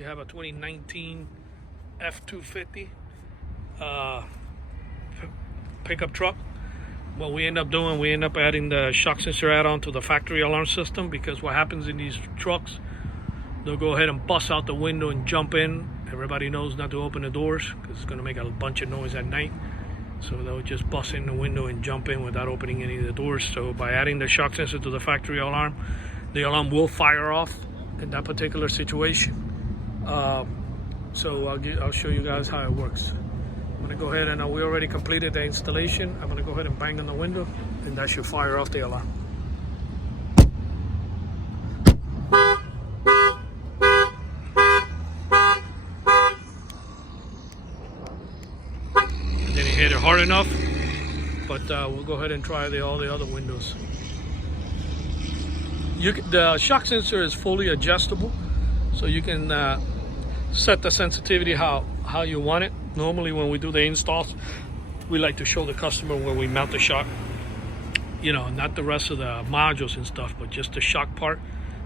We have a 2019 F-250 pickup truck. What we end up doing, we end up adding the shock sensor add-on to the factory alarm system, because what happens in these trucks, they'll go ahead and bust out the window and jump in. Everybody knows not to open the doors because it's going to make a bunch of noise at night. So they'll just bust in the window and jump in without opening any of the doors. So by adding the shock sensor to the factory alarm, the alarm will fire off in that particular situation. So I'll show you guys how it works. I'm going to go ahead and we already completed the installation. I'm going to go ahead and bang on the window, and that should fire off the alarm. Didn't hit it hard enough, but we'll go ahead and try all the other windows. The shock sensor is fully adjustable, so you can set the sensitivity how you want it. Normally when we do the installs, we like to show the customer where we mount the shock, you know, not the rest of the modules and stuff, but just the shock part,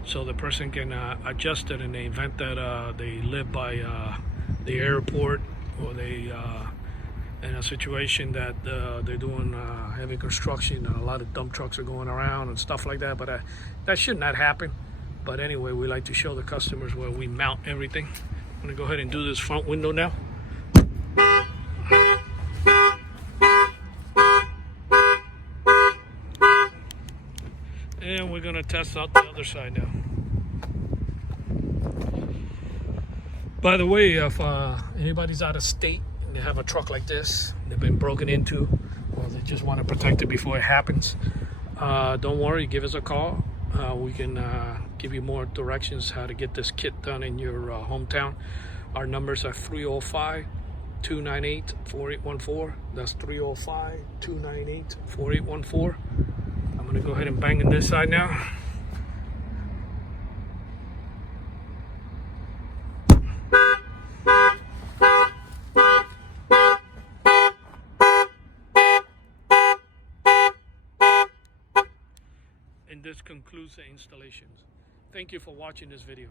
so the person can adjust it in the event that they live by the airport, or they in a situation that they're doing heavy construction and a lot of dump trucks are going around and stuff like that. But that should not happen. But anyway, we like to show the customers where we mount everything. I'm gonna go ahead and do this front window now. And we're gonna test out the other side now. By the way, if anybody's out of state and they have a truck like this, they've been broken into, or they just want to protect it before it happens, don't worry, give us a call. We can give you more directions how to get this kit done in your hometown. Our numbers are 305-298-4814. That's 305-298-4814. I'm gonna go ahead and bang on this side now. And this concludes the installations. Thank you for watching this video.